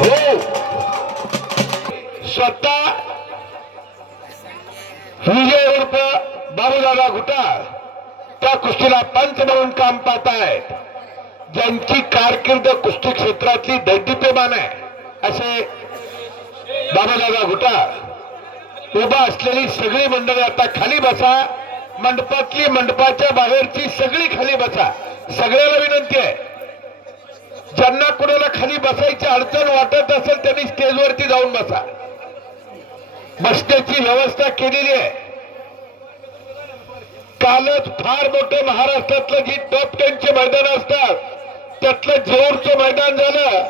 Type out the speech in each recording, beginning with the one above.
हो. स्वतः विजय उर्फ बाबूदादा घुटाळ. त्या कुस्तीला पंच म्हणून काम पाहत आहेत ज्यांची कारकीर्द कुस्ती क्षेत्रातली दैदिप्यमान आहे असे बाबूदादा घुटाळ. उभा असलेली सगळी मंडळी आता खाली बसा. मंडपातली मंडपाच्या बाहेरची सगळी खाली बसा. सगळ्याला विनंती आहे. ज्यांना कुणाला खाली बसायची अडचण वाटत असेल त्यांनी स्टेजवरती जाऊन बसा. बसण्याची व्यवस्था केलेली आहे. कालच फार मोठं महाराष्ट्रातलं जी टॉप टेनचे मैदान असतात त्यातलं जोरचं मैदान झालं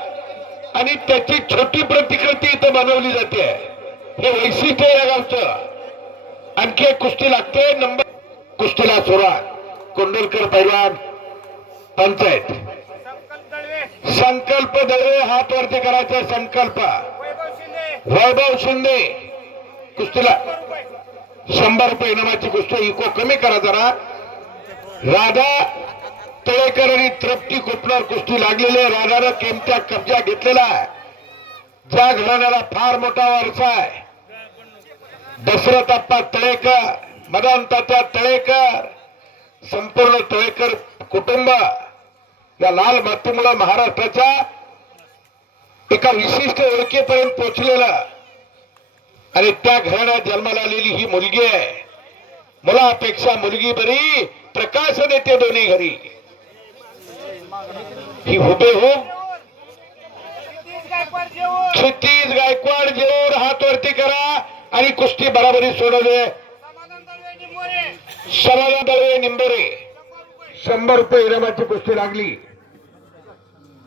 आणि त्याची छोटी प्रतिकृती इथं बनवली जाते. हे वैशिष्ट्य या गावचं. आणखी एक कुस्ती लागते नंबर कुस्तीला सुरुवात. कोंडोलकर पैलवान पंचायत. संकल्प दरे हात वरती करायचा संकल्प. वैभव शिंदे. कुस्तीला शंभर रुपये इनामाची कुस्ती इको कमी करा जरा. राधा तळेकर आणि तृप्ती कुपणार कुस्ती लागलेली आहे. राधानं केमत्या कब्जा घेतलेला आहे. ज्या घराण्याला फार मोठा वारसा आहे. दशरथ आप्पा तळेकर मदान तात्या तळेकर संपूर्ण तळेकर कुटुंब. या लाल मातीमुळे महाराष्ट्राच्या एका विशिष्ट ओळखेपर्यंत पोचलेला आणि त्या घराण्यात जन्माला आलेली ही मुलगी आहे. मुलापेक्षा मुलगी बरी प्रकाश देते दोन्ही घरी. ही हुबेहूब तीस गायकवाड क्षितिज गायकवाड जेवर हातवरती करा आणि कुस्ती बराबरी सोडवले. समाधान दळवे निंबोरे. शंभर रुपये शंभर रुपये इनामाची कुस्ती लागली.